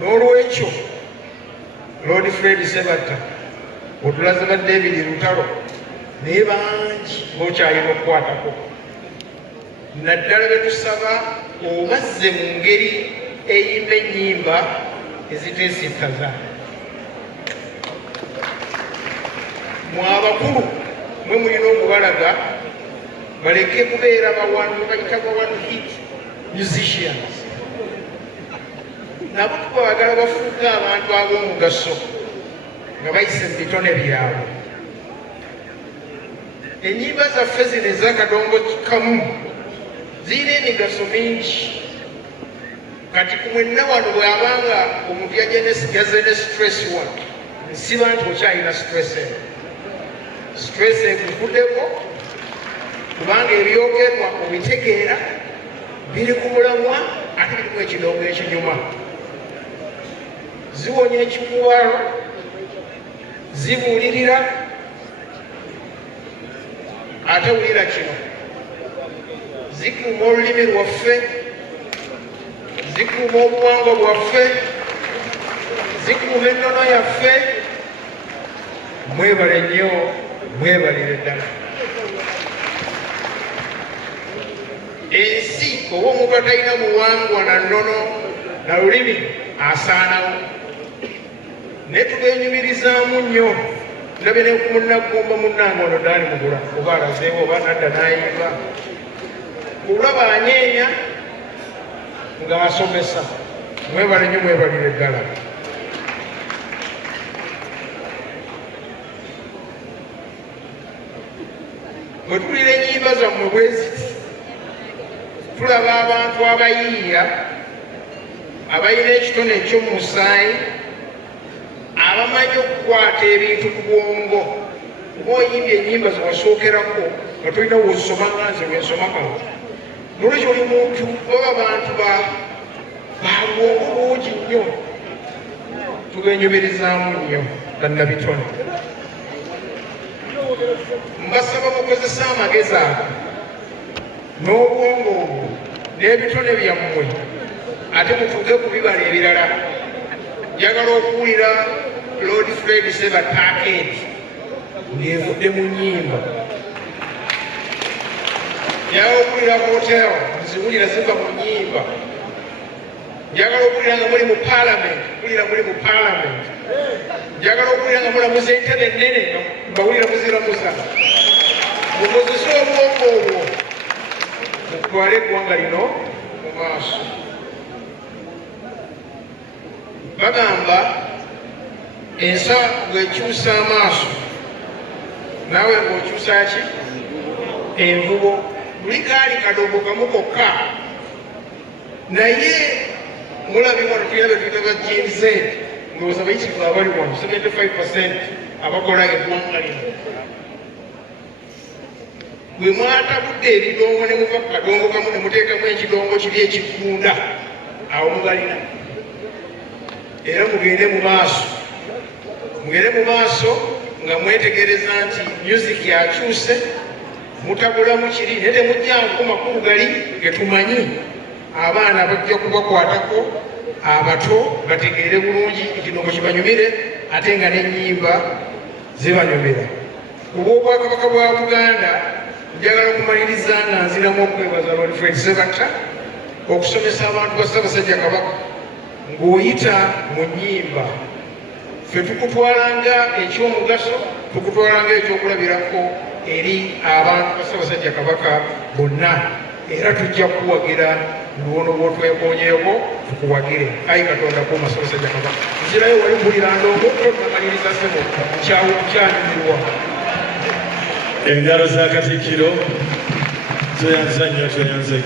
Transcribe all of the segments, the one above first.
n'olwekyo Lord Fred Sebatta otulaze ba David Lutalo naye bangi bokyalina okukwatako naddala betusaba obazze mu ngeri eyimba ennyimba eziteesittaza mwe abakulu mwe mulina okubalaga baleke kubeera bayita one hit musicians nabo tubagala bafuuke abantu ab'omugaso nga bayise mu bitone byabwe ennyimba zaffe zino ez'akadongo kamu zirina emigaso mingi kati ku mwenna wano bw'abanga omuntu yaze ne stress one nsiba nti okyalina stress eno stress ekukuddeko kubanga ebyogerwa obitegeera biri ku mulamwa ate birimu ekidongo ekinyuma ziwonya ekikuwalo zibuulirira ate wulira kino zikuuma olulimi lwaffe zikuuma obuwangwa bwaffe zikuuma ennono yaffe mwebale nnyo mwebalire ddala ensi oba omuntu atalina buwangwa na nnono na lulimi asaanawo naye tugenyumirizaamu nnyo ndabe ne kumunnagumba munnange ono daani mugula oba alazeewo oba nadda n'ayimba olaba anyeenya ng'asomesa mwebale nnyo mwebalire ddala bwe tulira ennyimba zammwe bweziti tulaba abantu abayiiya abalina ekitone ekyomusaayi abamanyi okukwata ebintu ku bwongo oba oyimbye ennyimba zewasookerako nga tolina wosoma nga nze wensoma kano nolwekyo oli muntu oba bantu balwongo bungi nnyo tugenyumirizaamu nnyo bannabitone mbasaba mukozesa amagezi ago n'obwongo obwo n'ebitone byammwe ate mutuuke ku bibala ebirala njagala okuwulira Lord Fred Sebatta Arcade ng'evudde mu nnyimba njagala okuwulira hotel nziwulira ziva mu nnyimba njagala okuwulira nga muli mu parliament muli mu parliament njagala okuwulira nga mulamuza entebe ennene mbawulira muziramuza mukozese obwongo obwo mutwale eggwanga lino mu maaso bagamba ensa bwekyusa amaaso naawe ng'okyusa ki envubo buli kaali kadogo kamu kokka naye mulabika tulina betuyita ba GNZ ndowooza bayitirivu abali wano 75% abakola eggwanga lino bwe mwatabudde ebidongo ne muva ku kadongo kamu ne muteekamu ekidongo kiri ekikunda awo mubalina era mugende mu maaso nga mwetegereza nti music yakyuse mutabulamu kiri naye temujjangu makulu gali getumanyi abaana bajja kubakwatako abato bategeere bulungi ekidongo kibanyumire ate nga n'ennyimba zibanyumira kuba obwakabaka bwa Buganda njagala okumaliriza nga nziramu okwebaza Lord Fred Sebatta okusomesa abantu ba Ssaabasajja Kabaka ng'oyita mu nnyimba ffe tukutwalanga ekyomugaso tukutwalanga ekyokulabirako eri abantu ba Ssaabasajja Kabaka bonna era tujja kuwagira luwono bw'otwekoonyeeko tukuwagire ayi Katonda kuuma Ssaabasajja Kabaka nzirayo wali mpulira ndongo otamaliriza sebo kyawe kukyanyumirwa engalo za Katikkiro zoyanza nnyo zoyanze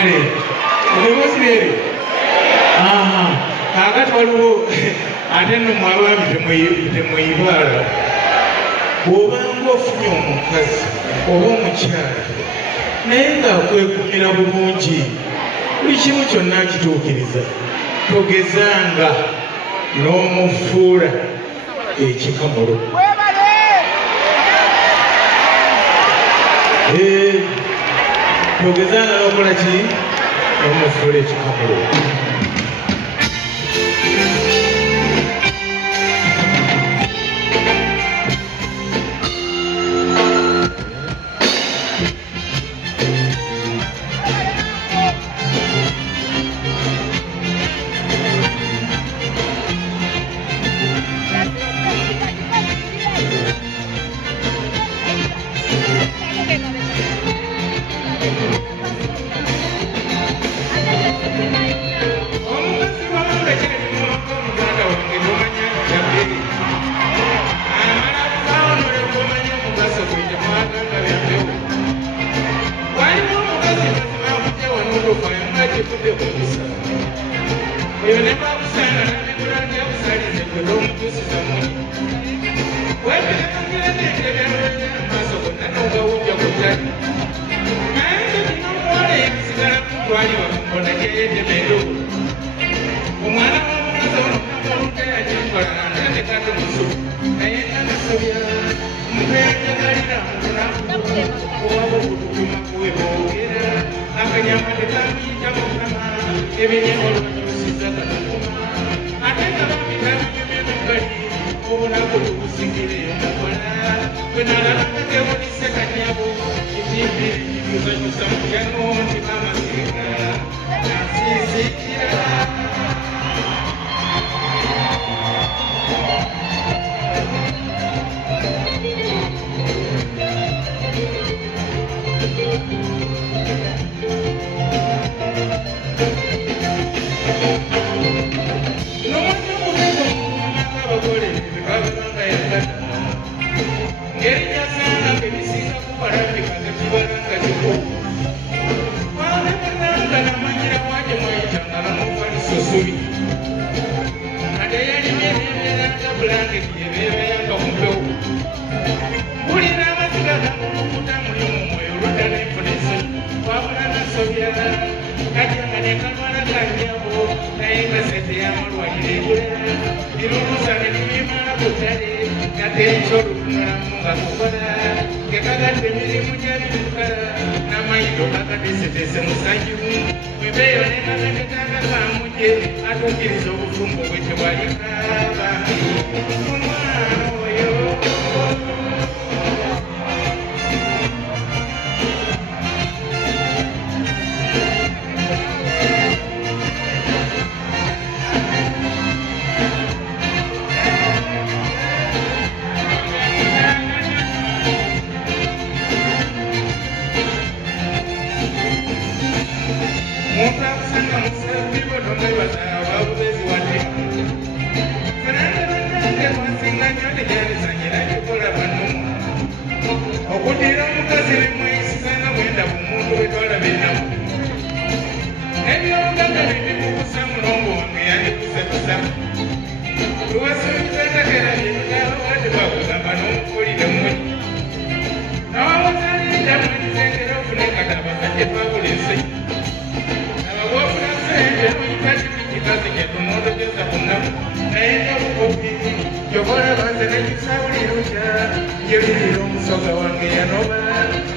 kale omukozirere kakati waliwo ate nno mwabaami temweyibaala bw'obanga ofunye omukazi oba omukyala naye ng'akwekumira bulungi buli kimu kyonna akituukiriza togezanga n'omufuula ekikamulo togezanga n'okola ki n'omufuula ekikamulo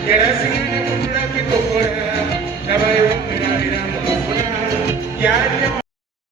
Yo